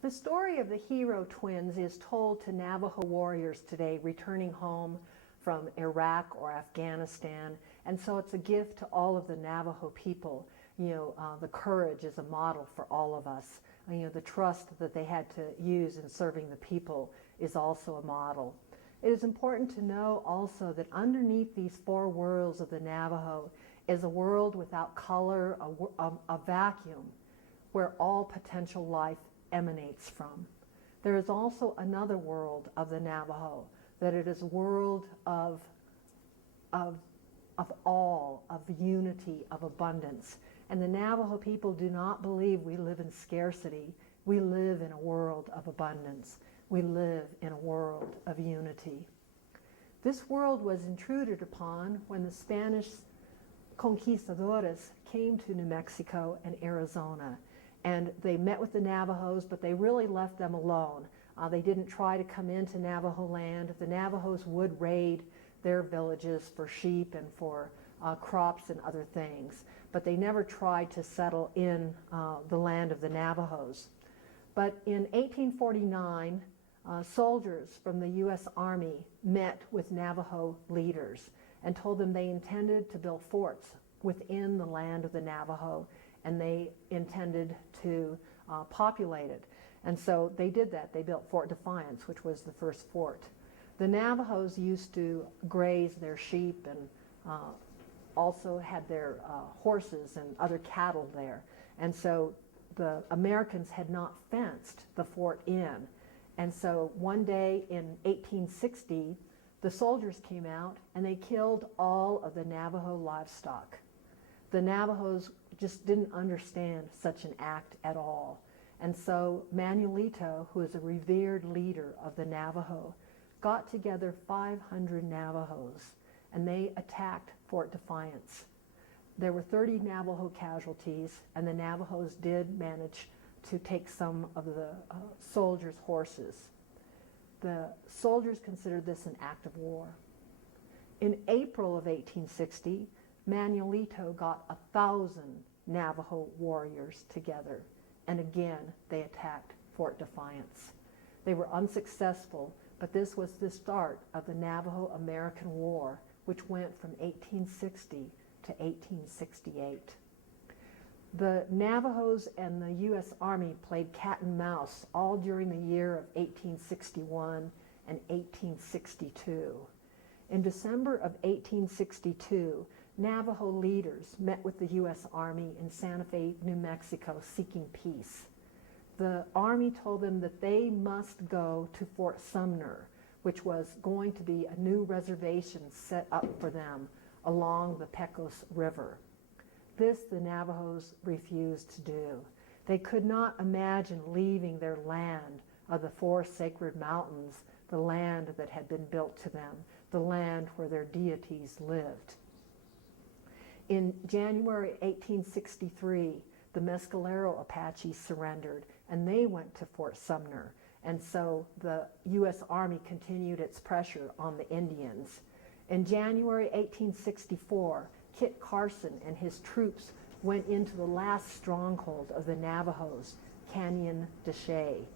The story of the hero twins is told to Navajo warriors today returning home from Iraq or Afghanistan, and so it's a gift to all of the Navajo people. The courage is a model for all of us. The trust that they had to use in serving the people is also a model. It is important to know also that underneath these four worlds of the Navajo is a world without color, a vacuum where all potential life emanates from. There is also another world of the Navajo, that it is a world of all, of unity, of abundance. And the Navajo people do not believe we live in scarcity. We live in a world of abundance. We live in a world of unity. This world was intruded upon when the Spanish conquistadores came to New Mexico and Arizona. And they met with the Navajos, but they really left them alone. They didn't try to come into Navajo land. The Navajos would raid their villages for sheep and for crops and other things, but they never tried to settle in the land of the Navajos. But in 1849, soldiers from the U.S. Army met with Navajo leaders and told them they intended to build forts within the land of the Navajo, and they intended to populate it. And so they did that. They built Fort Defiance, which was the first fort. The Navajos used to graze their sheep and also had their horses and other cattle there. And so the Americans had not fenced the fort in. And so one day in 1860, the soldiers came out and they killed all of the Navajo livestock. The Navajos just didn't understand such an act at all. And so Manuelito, who is a revered leader of the Navajo, got together 500 Navajos and they attacked Fort Defiance. There were 30 Navajo casualties, and the Navajos did manage to take some of the soldiers' horses. The soldiers considered this an act of war. In April of 1860, Manuelito got 1,000 Navajo warriors together, and again they attacked Fort Defiance. They were unsuccessful, but this was the start of the Navajo American War, which went from 1860 to 1868. The Navajos and the U.S. Army played cat and mouse all during the year of 1861 and 1862. In December of 1862, Navajo leaders met with the U.S. Army in Santa Fe, New Mexico, seeking peace. The Army told them that they must go to Fort Sumner, which was going to be a new reservation set up for them along the Pecos River. This the Navajos refused to do. They could not imagine leaving their land of the four sacred mountains, the land that had been built to them, the land where their deities lived. In January 1863, the Mescalero Apaches surrendered, and they went to Fort Sumner. And so the U.S. Army continued its pressure on the Indians. In January 1864, Kit Carson and his troops went into the last stronghold of the Navajos, Canyon de Chelly.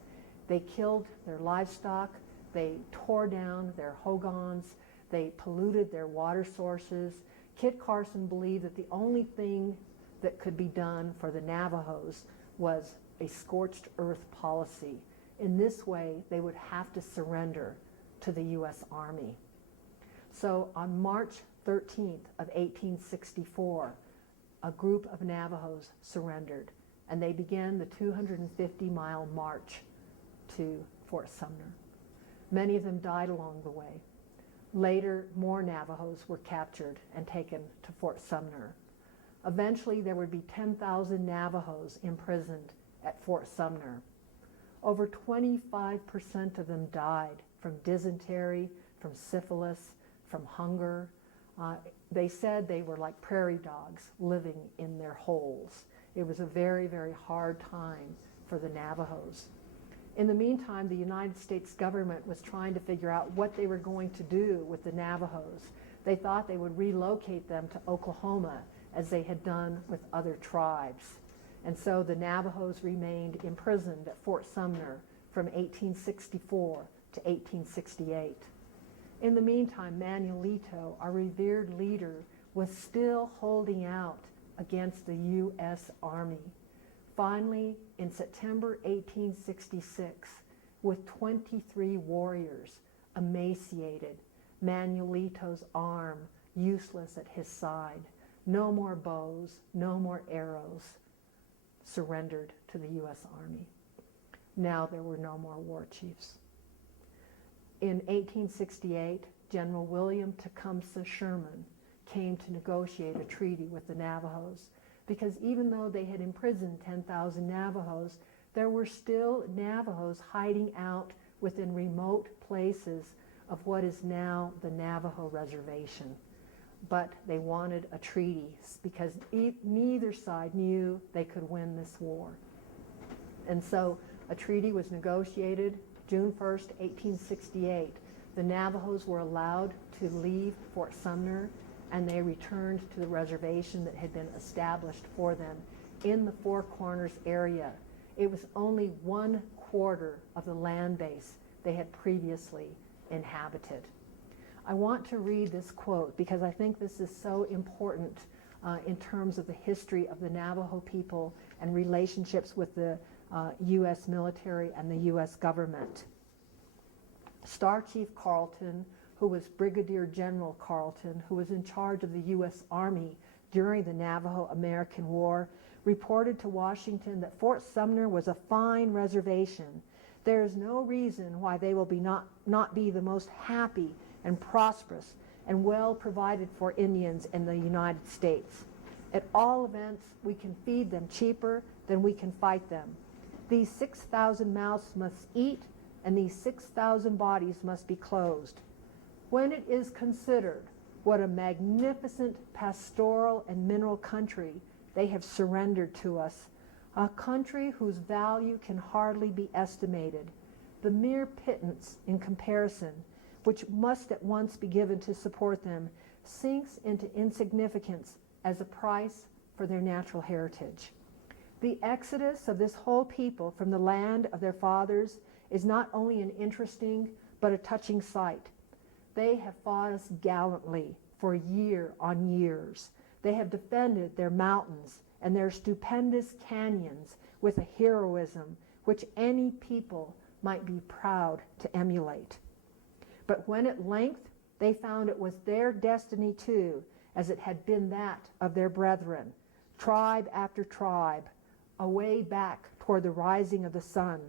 They killed their livestock, they tore down their hogans, they polluted their water sources. Kit Carson believed that the only thing that could be done for the Navajos was a scorched earth policy. In this way, they would have to surrender to the U.S. Army. So on March 13th of 1864, a group of Navajos surrendered, and they began the 250-mile march to Fort Sumner. Many of them died along the way. Later, more Navajos were captured and taken to Fort Sumner. Eventually, there would be 10,000 Navajos imprisoned at Fort Sumner. Over 25% of them died from dysentery, from syphilis, from hunger. They said they were like prairie dogs living in their holes. It was a very, very hard time for the Navajos. In the meantime, the United States government was trying to figure out what they were going to do with the Navajos. They thought they would relocate them to Oklahoma, as they had done with other tribes. And so the Navajos remained imprisoned at Fort Sumner from 1864 to 1868. In the meantime, Manuelito, our revered leader, was still holding out against the U.S. Army. Finally, in September 1866, with 23 warriors, emaciated, Manuelito's arm useless at his side, no more bows, no more arrows, surrendered to the U.S. Army. Now there were no more war chiefs. In 1868, General William Tecumseh Sherman came to negotiate a treaty with the Navajos, because even though they had imprisoned 10,000 Navajos, there were still Navajos hiding out within remote places of what is now the Navajo Reservation. But they wanted a treaty because neither side knew they could win this war. And so a treaty was negotiated June 1st, 1868. The Navajos were allowed to leave Fort Sumner, and they returned to the reservation that had been established for them in the Four Corners area. It was only 1/4 of the land base they had previously inhabited. I want to read this quote because I think this is so important in terms of the history of the Navajo people and relationships with the U.S. military and the U.S. government. Star Chief Carleton, who was Brigadier General Carleton, who was in charge of the U.S. Army during the Navajo American War, reported to Washington that Fort Sumner was a fine reservation. There is no reason why they will not be the most happy and prosperous and well provided for Indians in the United States. At all events, we can feed them cheaper than we can fight them. These 6,000 mouths must eat, and these 6,000 bodies must be closed. When it is considered what a magnificent pastoral and mineral country they have surrendered to us, a country whose value can hardly be estimated, the mere pittance in comparison, which must at once be given to support them, sinks into insignificance as a price for their natural heritage. The exodus of this whole people from the land of their fathers is not only an interesting but a touching sight. They have fought us gallantly for year on years. They have defended their mountains and their stupendous canyons with a heroism which any people might be proud to emulate. But when at length they found it was their destiny too, as it had been that of their brethren, tribe after tribe, away back toward the rising of the sun,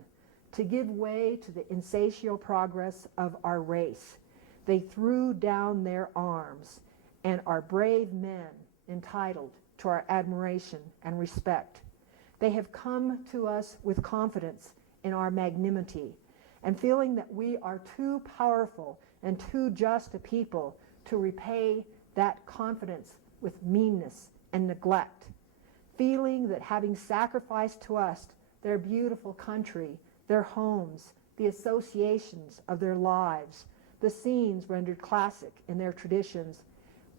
to give way to the insatiable progress of our race, they threw down their arms, and are brave men entitled to our admiration and respect. They have come to us with confidence in our magnanimity, and feeling that we are too powerful and too just a people to repay that confidence with meanness and neglect, feeling that having sacrificed to us their beautiful country, their homes, the associations of their lives, the scenes rendered classic in their traditions,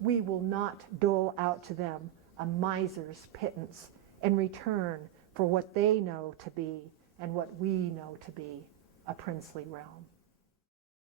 we will not dole out to them a miser's pittance in return for what they know to be and what we know to be a princely realm.